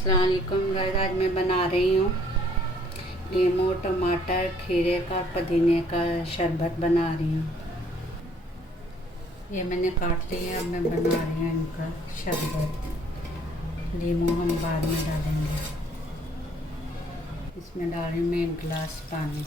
अस्सलाम वालेकुम गाइस, आज मैं बना रही हूँ नींबू टमाटर खीरे का पुदीने का शरबत बना रही हूँ। ये मैंने काट लिया, अब मैं बना रही हूँ इनका शरबत। नींबू हम बाद में डालेंगे। इसमें डाल रही हूँ मैं 1 गिलास पानी।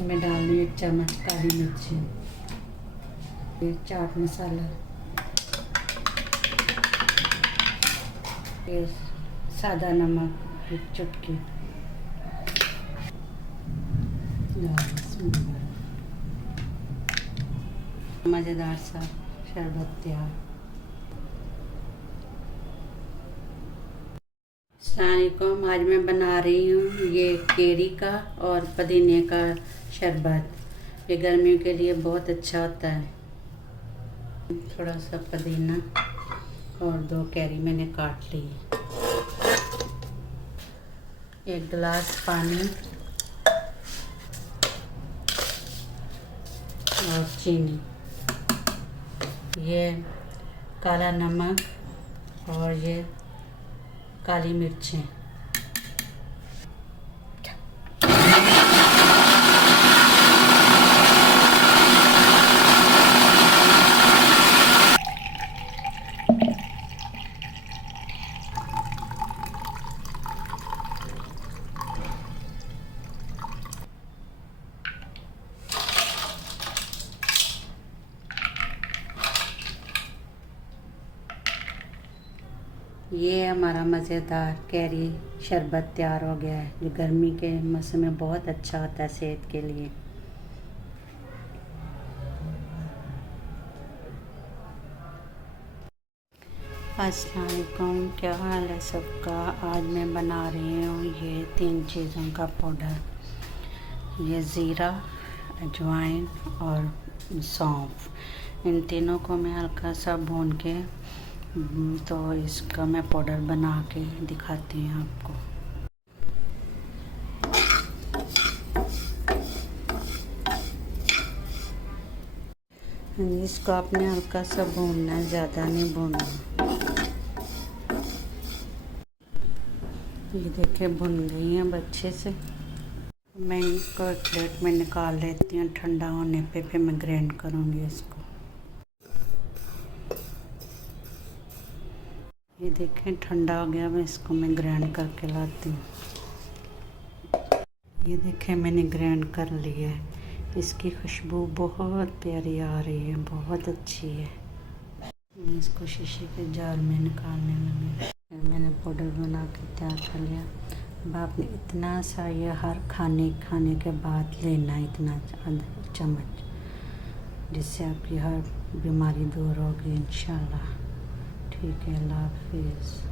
मैं डाल रही हूँ 1 चम्मच काली मिर्ची, ये चाट मसाला, ये सादा नमक 1 चुटकी, मज़ेदार सा शरबत तैयार। अस्सलाम वालेकुम, आज मैं बना रही हूँ ये केरी का और पुदीने का शरबत। ये गर्मियों के लिए बहुत अच्छा होता है। थोड़ा सा पुदीना और 2 कैरी मैंने काट ली। 1 गिलास पानी और चीनी, ये काला नमक और ये काली मिर्चें। ये हमारा मज़ेदार कैरी शरबत तैयार हो गया है, जो गर्मी के मौसम में बहुत अच्छा होता है सेहत के लिए। अस्सलाम वालेकुम, क्या हाल है सबका। आज मैं बना रही हूँ ये 3 चीज़ों का पाउडर। ये ज़ीरा, अजवाइन और सौंफ, इन तीनों को मैं हल्का सा भून के तो इसका मैं पाउडर बना के दिखाती हूँ आपको। इसको आपने हल्का सा भूनना है, ज़्यादा नहीं भूनना। ये देखिए भुन गई हैं अच्छे से। मैं इनको एक प्लेट में निकाल लेती हूँ, ठंडा होने पे फिर मैं ग्राइंड करूँगी इसको। ये देखें ठंडा हो गया, मैं इसको मैं ग्राइंड करके लाती हूँ। ये देखें मैंने ग्राइंड कर लिया है। इसकी खुशबू बहुत प्यारी आ रही है, बहुत अच्छी है। मैं इसको शीशे के जार में निकालने लगी। मैंने पाउडर बना के तैयार कर लिया। अब आपने इतना सा ये हर खाने के बाद लेना है, इतना आधा चम्मच, जिससे आपकी हर बीमारी दूर होगी इंशाल्लाह। ठीक है, अल्लाह हाफिज़।